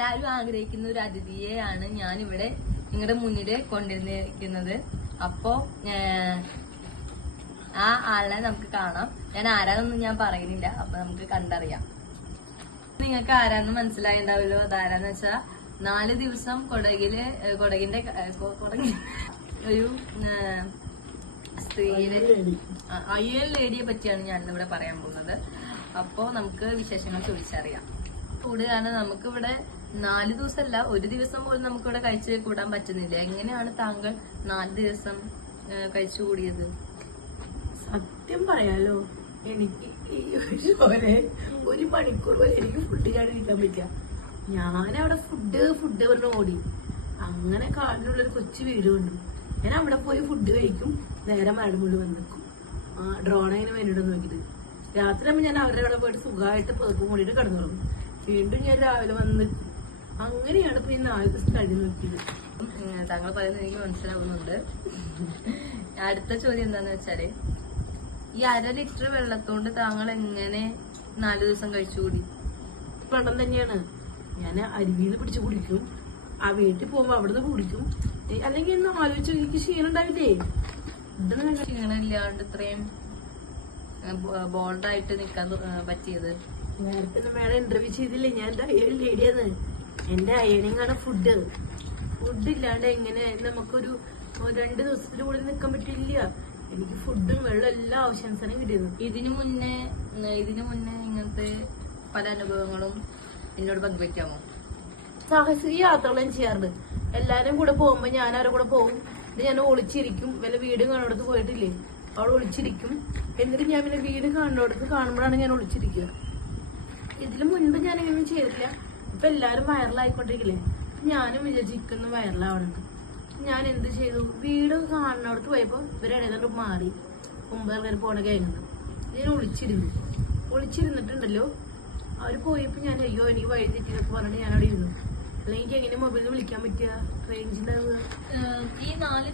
എല്ലാവരും ആഗ്രഹിക്കുന്ന ഒരു അതിഥിയെയാണ് ഞാൻ ഇവിടെ നിങ്ങളുടെ മുന്നില് കൊണ്ടുവന്നിരിക്കുന്നത്. അപ്പോ ആ ആളെ നമുക്ക് കാണാം. ഞാൻ ആരാന്നൊന്നും ഞാൻ പറയുന്നില്ല, അപ്പൊ നമുക്ക് കണ്ടറിയാം. നിങ്ങൾക്ക് ആരാന്ന് മനസ്സിലായിണ്ടാവല്ലോ. അതാരാന്ന് വെച്ചാ 4 ദിവസം കൊടകിന്റെ ഒരു സ്ത്രീയിലെ അയ്യൽ ലേഡിയെ പറ്റിയാണ് ഞാൻ ഇവിടെ പറയാൻ പോകുന്നത്. അപ്പോ നമുക്ക് വിശേഷങ്ങൾ ചോദിച്ചറിയാം. കൂടുകയാണ് നമുക്കിവിടെ 4 ദിവസമല്ല, ഒരു ദിവസം പോലും നമുക്കിവിടെ കഴിച്ചു കൂടാൻ പറ്റുന്നില്ല. എങ്ങനെയാണ് താങ്കൾ 4 ദിവസം കഴിച്ചു കൂടിയത്? സത്യം പറയാലോ, എനിക്ക് ഒരു മണിക്കൂർ വരെ എനിക്ക് ഫുഡ് കഴിക്കാൻ പറ്റില്ല. ഞാനവിടെ ഫുഡ് പറഞ്ഞ് ഓടി. അങ്ങനെ കാടിനുള്ളൊരു കൊച്ചു വീട് കണ്ടു. ഞാൻ അവിടെ പോയി ഫുഡ് കഴിക്കും, നേരെ മരടുമുള്ളിൽ വന്ന് നിൽക്കും. ഡ്രോൺ അങ്ങനെ വേണ്ടിട്ട് നോക്കിയിട്ട് രാത്രി ആകുമ്പോൾ ഞാൻ അവരുടെ അവിടെ പോയിട്ട് സുഖമായിട്ട് പെറുക്കും കൂടിയിട്ട് കിടന്നു തുടങ്ങും. വീണ്ടും ഞാൻ രാവിലെ വന്ന് അങ്ങനെയാണ് ഇപ്പൊ ഈ 4 ദിവസം കഴിഞ്ഞ് നോക്കിയത്. താങ്കൾ പറയുന്നത് എനിക്ക് മനസ്സിലാവുന്നുണ്ട്. അടുത്ത ചോദ്യം എന്താന്ന് വെച്ചാല്, ഈ 1/2 ലിറ്റർ വെള്ളത്തോണ്ട് താങ്കൾ എങ്ങനെ 4 ദിവസം കഴിച്ചുകൂടി? വെള്ളം തന്നെയാണ്. ഞാൻ അരുവിന്ന് പിടിച്ച് കുടിക്കും, ആ വീട്ടിൽ പോകുമ്പോ അവിടുന്ന് കുടിക്കും. അല്ലെങ്കിൽ ഒന്ന് ആലോചിച്ചു, എനിക്ക് ക്ഷീണം ഉണ്ടാവില്ലേ? ക്ഷീണമില്ലാണ്ട് ഇത്രയും ബോൾഡായിട്ട് നിക്കാൻ പറ്റിയത്? നേരത്തെ മേഡം ഇന്റർവ്യൂ ചെയ്തില്ലേ, ഞാൻ അയൺ ലേഡിയാണ്. എന്റെ അയണിങ് ആണ് ഫുഡ് ഇല്ലാണ്ട് എങ്ങനെ നമുക്കൊരു 2 ദിവസത്തിന് കൂടെ നിൽക്കാൻ പറ്റില്ല. എനിക്ക് ഫുഡും വെള്ളം എല്ലാ ആവശ്യാനുസരണം കിട്ടിയത്. ഇതിനു മുന്നേ ഇങ്ങനത്തെ പല അനുഭവങ്ങളും എന്നോട് പങ്കുവെക്കാമോ? സാഹസിക യാത്രകൾ ഞാൻ ചെയ്യാറുണ്ട്. എല്ലാരും കൂടെ പോകുമ്പോ ഞാൻ അവരുടെ കൂടെ പോകും. ഞാൻ ഒളിച്ചിരിക്കും. വല്ല വീടും കാണുന്നിടത്ത് പോയിട്ടില്ലേ, അവിടെ ഒളിച്ചിരിക്കും. എന്നിട്ട് ഞാൻ പിന്നെ വീട് കാണുമ്പോഴാണ് ഞാൻ ഒളിച്ചിരിക്കുക. ഇതിനു മുൻപ് ഞാൻ ഇങ്ങനെ ചെയ്തിട്ടില്ല. ഇപ്പൊ എല്ലാരും വൈറലായിക്കൊണ്ടിരിക്കില്ലേ, ഞാനും വിചാരിക്കുന്നു വൈറലാവണുണ്ട്. ഞാൻ എന്ത് ചെയ്തു, വീട് കാണുന്നിടത്ത് പോയപ്പോ ഇവരുടെ മാറി മുമ്പ് അങ്ങനെ പോണ കഴിഞ്ഞത് ഞാൻ ഒളിച്ചിരുന്നിട്ടുണ്ടല്ലോ. അവര് പോയപ്പോ ഞാൻ അയ്യോ എനിക്ക് വഴി തെറ്റിന്നൊക്കെ പറഞ്ഞിട്ട് ഞാൻ അവിടെ ഇരുന്നു. അല്ലെങ്കിൽ എനിക്ക് എങ്ങനെ മൊബൈലിൽ വിളിക്കാൻ പറ്റുക, റേഞ്ച് ഉണ്ടാവുക? ഈ 4